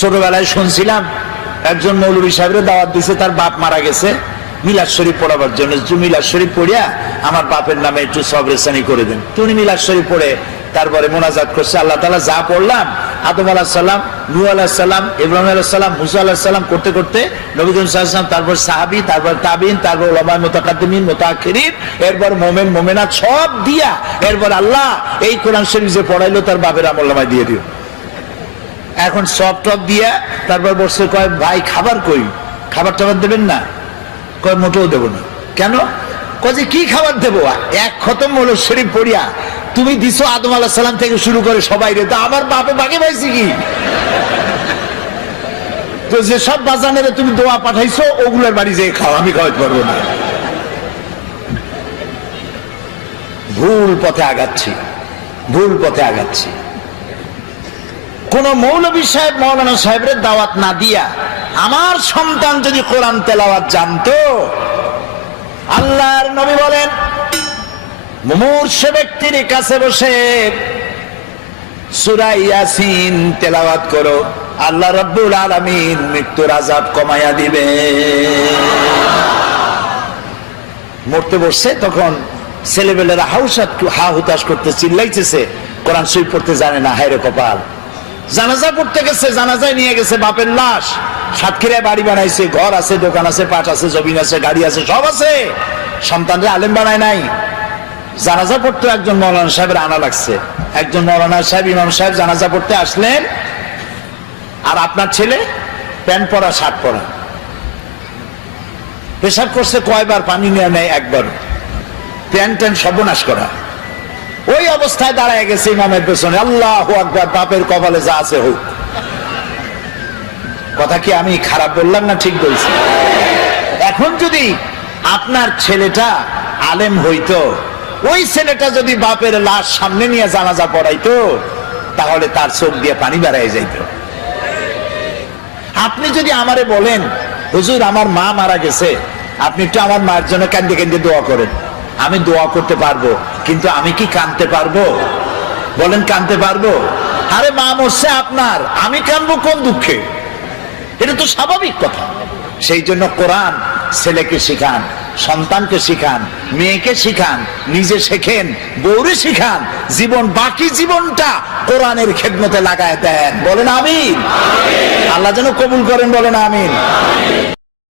ছোটবেলায় শুনছিলাম একজন মৌলভী সাহেবের দাওয়াত দিছে, তার বাপ মারা গেছে, মিলাদ শরীফ পড়াবার জন্য। মিলাদ শরীফ পড়িয়া আমার বাপের নামে একটু সবরেসানি করে দেন। উনি মিলাদ শরীফ পড়ে তারপরে মোনাজাত করছে, আল্লাহ তাআলা যা পড়লাম আদম আলাইহিস সালাম, নূহ আলাইহিস সালাম, ইব্রাহিম আলাইহিস সালাম, মুসা আলাইহিস সালাম করতে করতে নবী করিম সাল্লাল্লাহু আলাইহি ওয়াসাল্লাম, তারপর সাহাবী, তারপর তাবিঈন, তারপর উলামা মুতাকাদ্দিমিন মুতাআখিরিন, এরপর মুমিন মুমিনাত সব দিয়া এরপর আল্লাহ এই কোরআন শরীফ যে পড়াইলো তার বাপের আমলনামায় দিয়ে দিও। এখন সব টপ দিয়া তারপর বসে কয়, ভাই খাবার কই, খাবার টাবার দেবেন না? কয় মোটেও দেবো না। কেন? কয় যে কি খাবার দেবো, এক খতম মৌলুদ শরীফ পড়িয়া তুমি দিছো আদম আলাইহিস সালাম থেকে শুরু করে সবাই রে, তা আমার বাপে বাকি পাইছি কি? তো যে সব বাজানেরে তুমি দোয়া পাঠাইছো ওগুলোর বাড়ি যেয়ে খাও, আমি খাওয়াতে পারবো না। ভুল পথে আগাচ্ছি, ভুল পথে আগাচ্ছি। কোন মৌলভী সাহেব মৌলানা সাহেবের দাওয়াত না দিয়া আমার সন্তান যদি কোরআন তেলাওয়াত জানতো, আল্লাহর নবী বলেন মুমূর্ষ ব্যক্তির কাছে বসে সূরা ইয়াসিন তেলাওয়াত করো, আল্লাহ রাব্বুল আলামিন মৃত্যুর আযাব কমাইয়া দিবে। মরতে বসছে, তখন ছেলেবেলেরা হা হুতাশ করতে চিল্লাইতেছে, কোরআন শরীফ পড়তে জানে না, হায়রে কপাল। জানাজা পড়তে গেছে, জানাজায় নিয়ে গেছে বাপের লাশ, সাতক্ষীরায় বাড়ি বানাইছে, ঘর আছে, দোকান আছে, পাট আছে, জমিন আছে, গাড়ি আছে, সব আছে, সন্তানরা আলেম বানায় নাই। জানাজা পড়তে একজন মৌলানা সাহেবের আনা লাগছে, একজন মৌলানা সাহেব ইমাম সাহেব জানাজা পড়তে আসলেন, আর আপনার ছেলে প্যান্ট পরা শার্ট পরা, পেশাব করছে কয়বার, পানি নেওয়া নেয় একবার, প্যান্ট ট্যান্ট সর্বনাশ করা। ওই অবস্থায় দাঁড়ায় গেছে ইমামের পেছনে, আল্লাহু আকবার, বাপের কপালে যা আছে হোক। কথা কি আমি খারাপ বললাম না ঠিক বলছি? এখন যদি আপনার ছেলেটা আলেম হইতো, ওই ছেলেটা যদি বাপের লাশ সামনে নিয়ে জানাজা পড়াইতো, তাহলে তার চোখ দিয়ে পানি বেরিয়ে যাইত। আপনি যদি আমারে বলেন, হুজুর আমার মা মারা গেছে, আপনি একটু আমার মায়ের জন্য কান্দে কান্দে দোয়া করেন, আমি দোয়া করতে পারবো, কিন্তু আমি কি কাঁদতে পারবো? বলেন কাঁদতে পারবো? আরে মা মরছে আপনার, আমি কাঁদবো কোন দুঃখে? এটা তো স্বাভাবিক কথা। সেই জন্য কোরআন ছেলেকে শিখান, সন্তানকে শিখান, মেয়েকে শিখান, নিজে শেখেন, বউরে শিখান, জীবন বাকি জীবনটা কোরআনের খেদমতে লাগায় দেন। বলেন আমিন। আল্লাহ যেন কবুল করেন, বলেন আমিন।